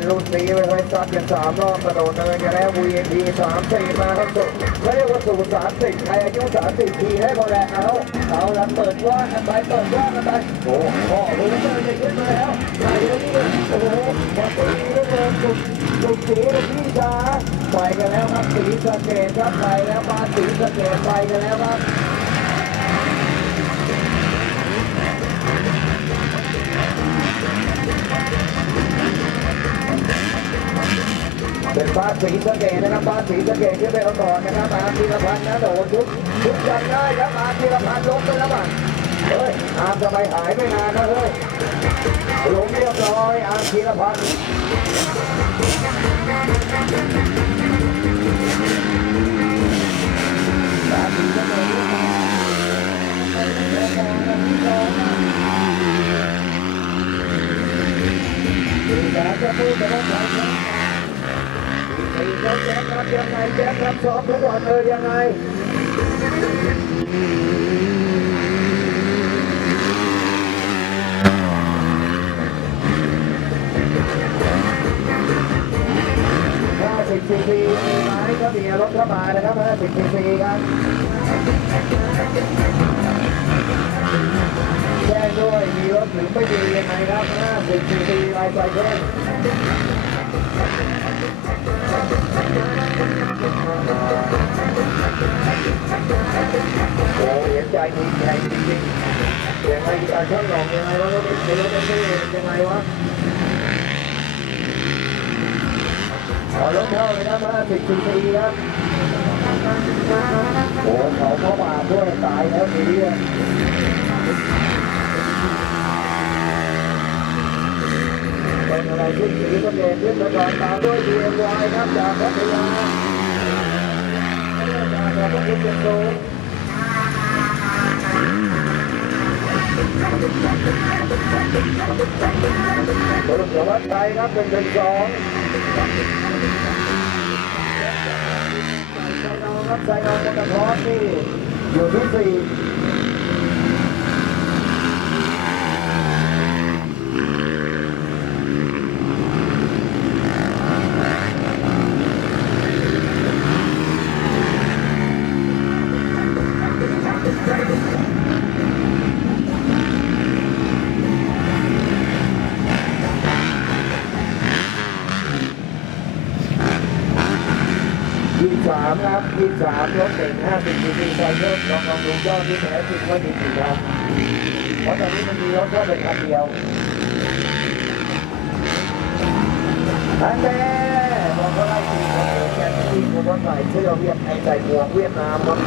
กันเอาไว้รุ่นนี้ไม่ค่อยซัดกันสามรอบกระโดดเนินกันแล้ว VIP สามสี่มาครับสุดเขาเรียกว่าสูตรสามสิบใครอายุสามสิบปีให้พอแหละเอาเอาละเปิดว่างกันไปเปิดว่างกันไปโอ้โหดูเนินจะขึ้นมาแล้วใส่แล้วนี่โอ้โหมาตีแล้วเดินสุดสุดสียพี่ชาไปกันแล้วครับสีสะเกดครับไปแล้วมาสีสะเกดไปกันแล้วครับ บ้านสีสะเกดนะครับบ้านสีสะเกดที่ไปเอาก่อนนะครับอาธีรพันธ์นะโดนทุกทุกจันได้ครับอาธีรพันธ์ล้มไปแล้วอะเฮ้ยอามจะไปหายไม่นานนะเฮ้ยล้มเรียบร้อยอาธีรพันธ์บ้าสีสะเกดจะพูดแต่ว่าใครจะไอ้เจ้า แจ๊คครับยังไงแจ๊คครับซ้อมทุกวันเลยยังไงห้าสิบซีซีมีไหมก็มีรถเข้ามานะครับห้าสิบซีซีครับแจ้งด้วยมีรถหรือไม่ดียังไงครับห้าสิบซีซีลายไซเคิ โอ้เห็นใจดีใจจริงๆยังไงการช่างหลอกยังไงวะรถรถรถไม่ยังไงวะขอรถเข้าเลยนะมาสิบสี่ปีครับโอ้เขาเข้ามาด้วยตายแล้วทีเดียวเป็นอะไรที่สีก็เด่นขึ้นมาก่อนตามด้วย DMY ครับจากพัทยาจากพระพุทธเจ้า สรุปสวัสดิ์ไทยครับเป็นเป็นสองไซนองครับไซนองกับพร้อมนี่อยู่ที่สี่ ยี่สามครับยี่สามรถเก่งห้าสิบซีซีไซเคิลลองลองดูยอดที่แท้จริงว่าดีสิครับเพราะตอนนี้มันมีรถแค่เป็นคันเดียวอันแน่บอกว่าไล่ตีคนเดียวแกที่ผมว่าใส่เสื้อเวียดไอใส่หมวกเวียดนามครับ